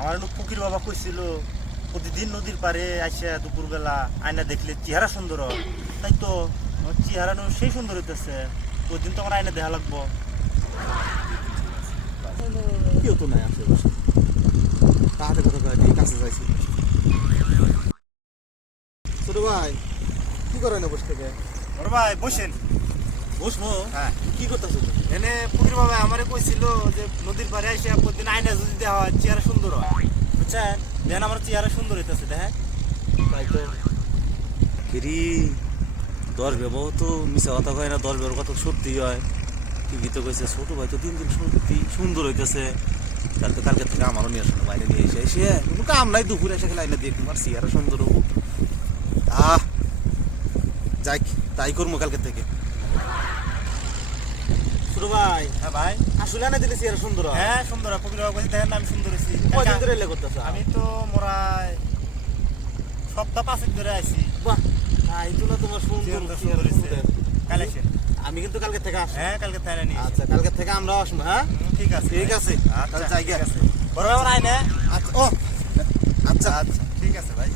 আমার ফকির বাবা কইছিল প্রতিদিন নদীর পাড়ে আসে দুপুরবেলা আয়না দেখলে চেহারা সুন্দর হয়। তাই তো আমার চেহারা সেই সুন্দর হইতেছে, ওই দিন তো আমার আয়না দেখা লাগবো। কেউ তো নাই আশেপাশে, তাহাতে কথা কয় এই কাছে যাইছি। ছোট ভাই কি করে না বসে থেকে? বড় ভাই বসেন। বসবো? হ্যাঁ, কি করতেছো তুমি? এনে ফকির বাবা আমারে কইছিল যে নদীর পাড়ে আসে প্রতিদিন আয়না যদি দেওয়া হয় চেহারা সুন্দর হয়, বুঝছেন? দেখেন আমার চেহারা সুন্দর হইতেছে, দেখেন। তাই তো কিরি 10 বেবো তো মিশা কথা কয় না, 10 বেবর কথা সত্যি হয়। টিভি তো কইছে ছোট ভাই তো দিন দিন সত্যি সুন্দর হইতেছে। কালকে কালকে থেকে আমারও নিয়ে আসলো, বাইরে নিয়ে এসে কোনো কাম নাই, দুপুরে এসে খেলে আইনা দিয়ে তোমার চেহারা সুন্দর হবো। যাই তাই করবো কালকে থেকে। ছোট ভাই, হ্যাঁ ভাই, আসলে আনা দিলে চেহারা সুন্দর হয়। হ্যাঁ সুন্দর হয়। ফকির বাবা কইছে দেখেন না আমি সুন্দর হয়েছি। কয়দিন ধরে এলে করতেছ? আমি তো মোরাই সপ্তাহ 5 ধরে আছি। বাহ, এই তো না তোমার সুন্দর সুন্দর হয়েছে। কালেকশন আমি কিন্তু কালকে থেকে আসবো। হ্যাঁ কালকে তাই নিয়ে। আচ্ছা, কালকে থেকে আমরা আসবো। হ্যাঁ ঠিক আছে ঠিক আছে, আচ্ছা তাহলে যাই গে। ঠিক আছে। বড় বাবা নাই না? আচ্ছা, ও আচ্ছা আচ্ছা ঠিক আছে ভাই।